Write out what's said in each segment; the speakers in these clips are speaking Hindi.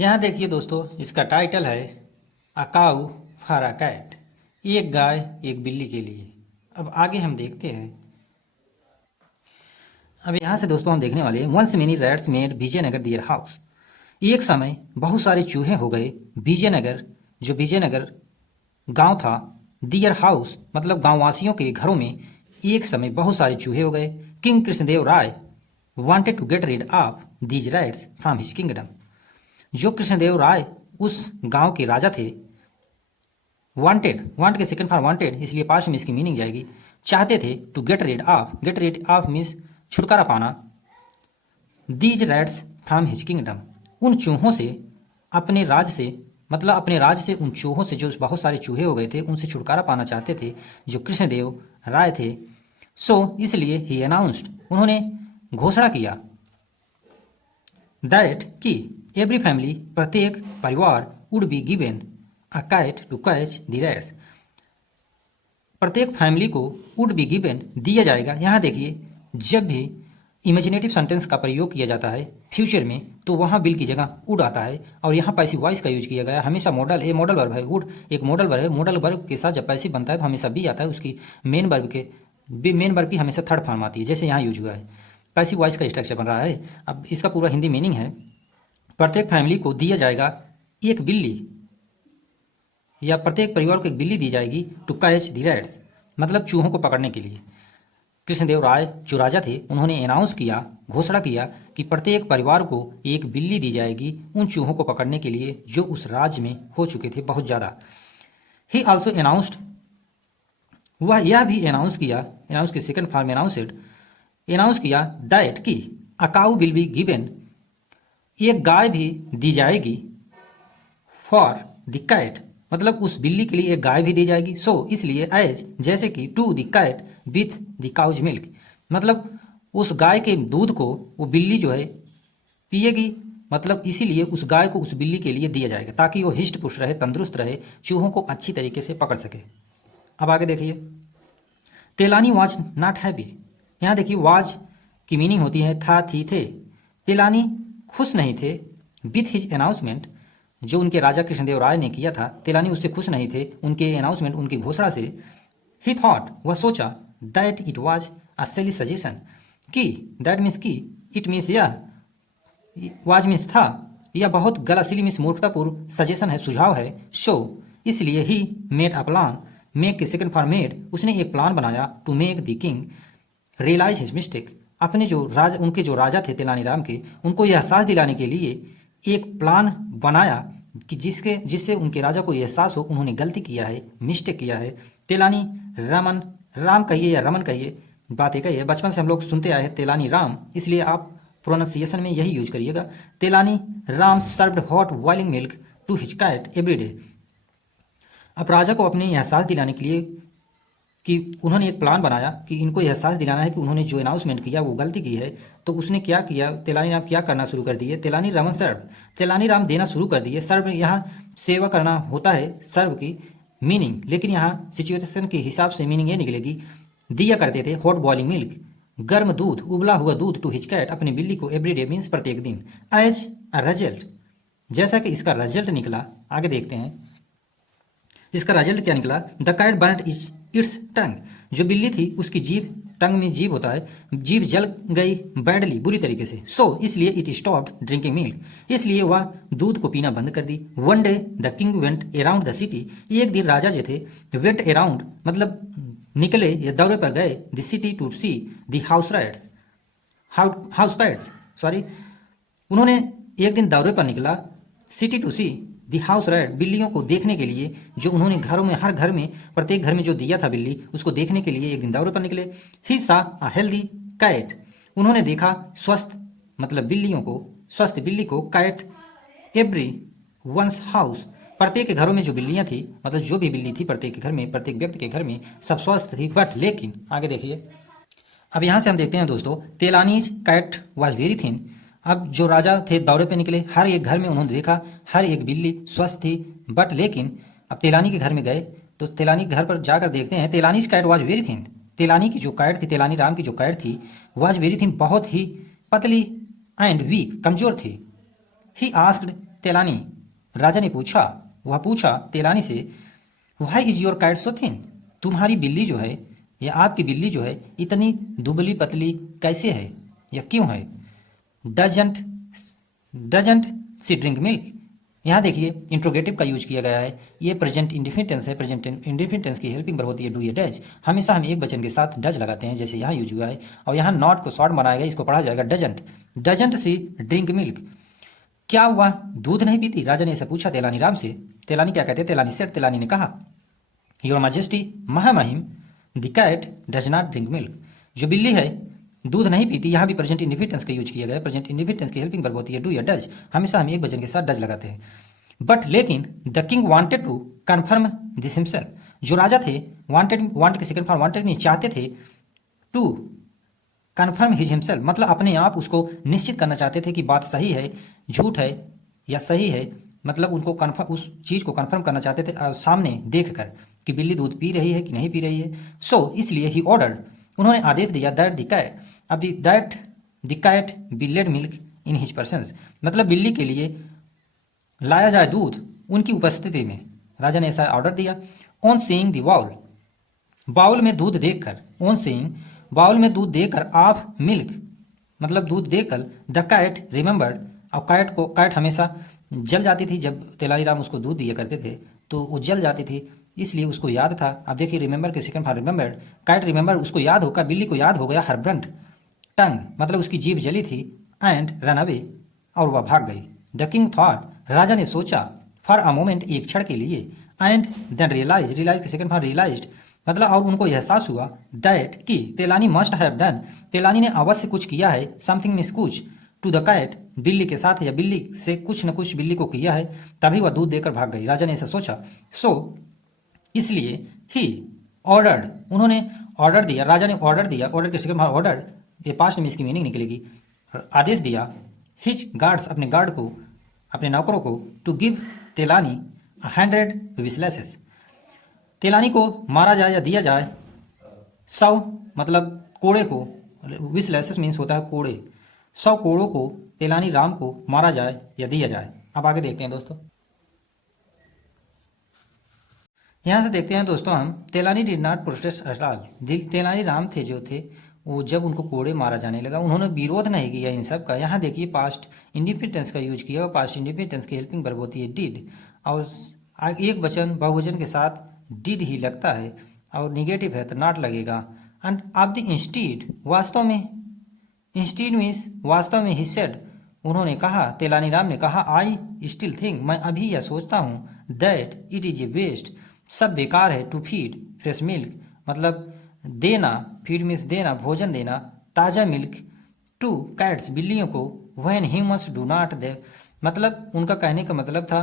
यहाँ देखिए दोस्तों, इसका टाइटल है अ काऊ फॉर अ कैट। एक गाय एक बिल्ली के लिए। अब आगे हम देखते हैं। अब यहाँ से दोस्तों हम देखने वाले हैं once many rats made Vijayanagar their house. एक समय बहुत सारे चूहे हो गए विजयनगर, जो विजयनगर गांव था, दियर हाउस मतलब गांववासियों के घरों में एक समय बहुत सारे चूहे हो गए। King Krishnadeva Raya wanted to get rid of these rats from his kingdom. जो कृष्णदेव राय उस गांव के राजा थे, वांटेड, वांट के सेकंड फॉर वांटेड, इसलिए पास्ट में इसकी मीनिंग जाएगी, चाहते थे। To get rid of, get rid of means छुटकारा पाना। These rats from his kingdom, उन चूहों से, अपने राज से, मतलब अपने राज से उन चूहों से जो बहुत सारे चूहे हो गए थे उनसे छुटकारा पाना चाहते थे जो कृष्णदेव राय थे। सो इसलिए ही अनाउंस्ड, उन्होंने घोषणा किया, दैट कि एवरी फैमिली, प्रत्येक परिवार, would be given a cat to catch the rats, प्रत्येक फैमिली को वुड बी गिवन दिया जाएगा। यहाँ देखिए, जब भी इमेजिनेटिव सेंटेंस का प्रयोग किया जाता है फ्यूचर में तो वहाँ विल की जगह वुड आता है और यहाँ पैसिव वॉइस का यूज किया गया है। हमेशा मॉडल, ए मॉडल वर्ब है, वुड एक मॉडल वर्ब है। मॉडल वर्ब के साथ जब पैसिव बनता है तो हमेशा बी आता है, उसकी मेन वर्ब की हमेशा थर्ड फॉर्म आती है, जैसे यहाँ यूज हुआ है। पैसिव वॉइस का स्ट्रक्चर बन रहा है। अब इसका पूरा हिंदी मीनिंग है, प्रत्येक फैमिली को दिया जाएगा एक बिल्ली, या प्रत्येक परिवार को एक बिल्ली दी जाएगी टू कैच द रैट्स, मतलब चूहों को पकड़ने के लिए। कृष्णदेव राय जो राजा थे उन्होंने अनाउंस किया, घोषणा किया कि प्रत्येक परिवार को एक बिल्ली दी जाएगी उन चूहों को पकड़ने के लिए जो उस राज्य में हो चुके थे बहुत ज़्यादा। ही ऑल्सो अनाउंस्ड, वह यह भी अनाउंस किया, अनाउंस के सेकंड फॉर्म अनाउंसड, अनाउंस किया दैट कि अ काऊ विल बी गिवन, एक गाय भी दी जाएगी, फॉर द कैट, मतलब उस बिल्ली के लिए एक गाय भी दी जाएगी। सो इसलिए, एज जैसे कि, to the cat with the cow's milk, मतलब उस गाय के दूध को वो बिल्ली जो है पिएगी, मतलब इसीलिए उस गाय को उस बिल्ली के लिए दिया जाएगा ताकि वो हिष्ट पुष्ट रहे, तंदुरुस्त रहे, चूहों को अच्छी तरीके से पकड़ सके। अब आगे देखिए, तेलानी वॉज नॉट हैप्पी। यहाँ देखिए, वाज की मीनिंग होती है था, थी, थे। तेलानी खुश नहीं थे विथ हिज अनाउंसमेंट, जो उनके राजा कृष्णदेव राय ने किया था, तेलानी उससे खुश नहीं थे उनके अनाउंसमेंट, उनकी घोषणा से। ही थॉट, वह सोचा, that it was a silly suggestion, कि दैट मीन्स की, इट मीन्स यह, वाज मीन्स था, यह बहुत गलत, सिली मीन्स मूर्खतापूर्व, सजेशन है, सुझाव है। शो इसलिए, he made a plan, make के सेकंड फॉर मेड, उसने एक प्लान बनाया, to make the king realise his mistake, अपने जो उनके जो राजा थे तेलानी राम के, उनको यह एहसास दिलाने के लिए एक प्लान बनाया कि जिससे उनके राजा को यह एहसास हो उन्होंने गलती किया है, मिस्टेक किया है। तेलानी रमन, राम कहिए या रमन कहिए, बात एक ही है, बचपन से हम लोग सुनते आए हैं तेलानी राम, इसलिए आप प्रोनाउंसिएशन में यही यूज करिएगा। तेलानी Ram served hot boiling milk to his cat every day. अब राजा को अपने एहसास दिलाने के लिए कि उन्होंने एक प्लान बनाया कि इनको एहसास दिलाना है कि उन्होंने जो अनाउंसमेंट किया वो गलती की है, तो उसने क्या किया, तेलानी राम क्या करना शुरू कर दिए, तेलानी रामन सर्व, तेलानी राम देना शुरू कर दिए। सर्व यहाँ सेवा करना होता है, सर्व की मीनिंग, लेकिन यहाँ सिचुएशन के हिसाब से मीनिंग ये निकलेगी, दिया करते थे हॉट बॉइलिंग मिल्क, गर्म दूध, उबला हुआ दूध, टू हिज कैट, अपनी बिल्ली को, एवरी डे मीन्स प्रत्येक दिन। एज अ रिजल्ट, जैसा कि इसका रिजल्ट निकला, आगे देखते हैं इसका रिजल्ट क्या निकला। द कैट बर्न्ट इट्स टंग, जो बिल्ली थी उसकी जीभ, टंग में जीभ होता है, जीभ जल गई बैडली, बुरी तरीके से। सो इसलिए इट स्टॉप्ड ड्रिंकिंग मिल्क, इसलिए वह दूध को पीना बंद कर दी। One day the king went around the city, एक दिन राजा जो थे, वेंट अराउंड मतलब निकले या दौरे पर गए, the city to see the house rights, house cats, sorry, उन्होंने एक दिन दौरे पर निकला, city to see the house rat, बिल्लियों को देखने के लिए, जो उन्होंने घरों में, हर घर में, प्रत्येक घर में जो दिया था बिल्ली, उसको देखने के लिए एक दिन दौरे पर निकले। ही सा अ हेल्दी कैट, उन्होंने देखा स्वस्थ, मतलब बिल्लियों को, स्वस्थ बिल्ली को, कैट एवरी वंस हाउस, प्रत्येक घरों में जो बिल्लियां थी, मतलब जो भी बिल्ली थी प्रत्येक घर में, प्रत्येक व्यक्ति के घर में सब स्वस्थ थी, बट लेकिन, आगे देखिए, अब यहाँ से हम देखते हैं दोस्तों, तेलानीज कैट वॉज वेरी थिन, अब जो राजा थे दौरे पे निकले, हर एक घर में उन्होंने देखा हर एक बिल्ली स्वस्थ थी, बट लेकिन अब तेलानी के घर में गए तो तेलानी के घर पर जाकर देखते हैं, तेलानीज कैट वॉज वेरी थिन, तेलानी की जो कैट थी, तेलानी राम की जो कैट थी, वॉज वेरी थिन, बहुत ही पतली, एंड वीक, कमजोर थी। ही आस्क्ड, तेलानी, राजा ने पूछा, वह पूछा तेलानी से, why is your cat so thin, तुम्हारी बिल्ली जो है या आपकी बिल्ली जो है इतनी दुबली पतली कैसे है या क्यों है। Doesn't doesn't see drink milk, यहाँ देखिए इंट्रोगेटिव का यूज किया गया है, ये प्रेजेंट इंडेफिनिट टेंस है, प्रेजेंट इंडेफिनिट टेंस की हेल्पिंग वर्ब होती है डू या डज, हमेशा हम एक वचन के साथ डज लगाते हैं जैसे यहाँ यूज हुआ है, और यहाँ नॉट को शॉर्ट बनाया गया, इसको पढ़ा जाएगा doesn't. Doesn't see drink milk, क्या वह दूध नहीं पीती, राजा ने ऐसा पूछा तेलानी राम से। तेलानी क्या कहते हैं, तेलानी सेठ, तेलानी ने कहा, योर मैजेस्टी महामहिम the cat does not drink milk, जो बिल्ली है दूध नहीं पीती, यहाँ भी प्रेजेंट इंडेफिनिट टेंस का यूज किया गया है, प्रेजेंट इंडेफिनिट टेंस की हेल्पिंग वर्ब होती है डू या डज, हमेशा हम एक वचन के साथ डज लगाते हैं। बट लेकिन the king wanted to confirm this himself, जो राजा थे वांट के सेकंड फॉर्म वांटेड नहीं, चाहते थे टू कन्फर्म हिज हिमसेल्फ, मतलब अपने आप उसको निश्चित करना चाहते थे कि बात सही है झूठ है या सही है, मतलब उनको कन्फर्म उस चीज़ को कन्फर्म करना चाहते थे सामने देख कर कि बिल्ली दूध पी रही है कि नहीं पी रही है। सो इसलिए ही ऑर्डर्ड, उन्होंने आदेश दिया दैट द कैट, अब that the cat be laid milk in his persons, मतलब बिल्ली के लिए लाया जाए दूध उनकी उपस्थिति में, राजा ने ऐसा ऑर्डर दिया। On seeing the bowl, bowl में दूध देखकर, ऑन सीइंग बाउल में दूध देखकर ऑफ मिल्क, मतलब दूध देखकर, द कैट रिमेंबर्ड, और कैट हमेशा जल जाती थी, जब तेलानी उसको दूध दिया करते थे तो वो जल जाती थी, इसलिए उसको याद था। अब देखिए रिमेंबर के second for remembered, cat remember, उसको याद होगा, बिल्ली को याद हो गया हर ब्रंट टंग, मतलब उसकी जीभ जली थी, एंड रन अवे, और वह भाग गई। द किंग थॉट, राजा ने सोचा, फॉर अ मोमेंट, एक क्षण के लिए, एंड देन रियलाइज, रियलाइज के सेकंड फॉर रियलाइज्ड, मतलब और उनको एहसास हुआ, दैट कि तेलानी मस्ट हैव डन, तेलानी ने अवश्य कुछ किया है, समथिंग मीन्स कुछ, टू द कैट, बिल्ली के साथ या बिल्ली से कुछ न कुछ बिल्ली को किया है, तभी वह दूध देकर भाग गई, राजा ने ऐसा सोचा। सो इसलिए ही ऑर्डर्ड, उन्होंने ऑर्डर दिया, राजा ने ऑर्डर दिया, ऑर्डर के सेकंड फॉर ऑर्डर, ये पास्ट में इसकी मीनिंग निकलेगी, आदेश दिया, हिज गार्ड्स, अपने गार्ड को, अपने नौकरों को, टू गिव तेलानी 100 विस्लेसेस, तेलानी को मारा जाए या दिया जाए 100, मतलब कोड़े को, विस्लेसेस मीन्स होता है कोड़े, 100 कोड़ों को तेलानी राम को मारा जाए या दिया जाए। अब आगे देखते हैं दोस्तों, यहाँ से देखते हैं दोस्तों हम, Telani did not protest at all, Telani Ram थे जो थे वो जब उनको कोड़े मारा जाने लगा उन्होंने विरोध नहीं किया इन सब का। यहाँ देखिए पास्ट इंडिफिनिट टेंस का यूज किया, और पास्ट इंडिफिनिट टेंस की हेल्पिंग वर्ब होती है डिड, और एक वचन बहुवचन के साथ डिड ही लगता है, और निगेटिव है तो नॉट लगेगा। एंड ऑफ द इंस्टीड, वास्तव में, इंस्टीड मीन्स वास्तव में, ही सेड, उन्होंने कहा, तेलानी राम ने कहा, आई स्टिल थिंक, मैं अभी यह सोचता हूँ, that it is a waste, सब बेकार है, टू फीड फ्रेश मिल्क, मतलब देना, फीड मीन्स देना, भोजन देना, ताज़ा मिल्क, टू कैट्स, बिल्लियों को, when humans do not they, मतलब उनका कहने का मतलब था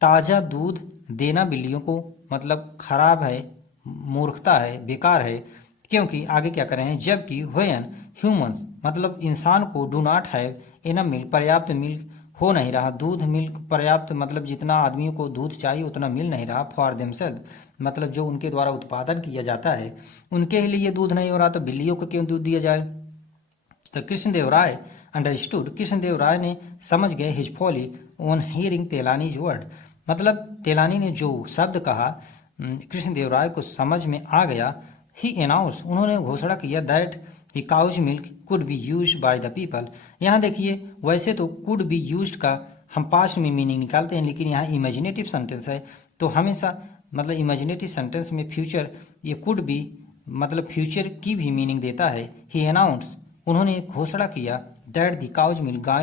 ताज़ा दूध देना बिल्लियों को मतलब खराब है, मूर्खता है, बेकार है, क्योंकि आगे क्या कर रहे हैं, जबकि व्हेन ह्यूमन्स, मतलब इंसान को, do not have enough milk, पर्याप्त मिल्क हो नहीं रहा, दूध मिल्क पर्याप्त, मतलब जितना आदमियों को दूध चाहिए उतना मिल नहीं रहा, फॉर देमसेल्फ, मतलब जो उनके द्वारा उत्पादन किया जाता है उनके लिए दूध नहीं हो रहा, तो बिल्लियों को क्यों दूध दिया जाए। तो कृष्णदेव राय अंडरस्टूड, कृष्णदेव राय ने समझ गए, his folly on hearing Tenali's word, मतलब तेलानी ने जो शब्द कहा कृष्णदेव राय को समझ में आ गया। ही अनाउंस, उन्होंने घोषणा किया, that the cow's milk could be used by the people. यहाँ देखिए वैसे तो कुड बी यूज्ड का हम पास्ट में मीनिंग निकालते हैं, लेकिन यहाँ इमेजिनेटिव सेंटेंस है तो हमेशा मतलब इमेजिनेटिव सेंटेंस में फ्यूचर, ये कुड बी मतलब फ्यूचर की भी मीनिंग देता है। ही अनाउंस, उन्होंने घोषणा किया, that the cow's milk, guy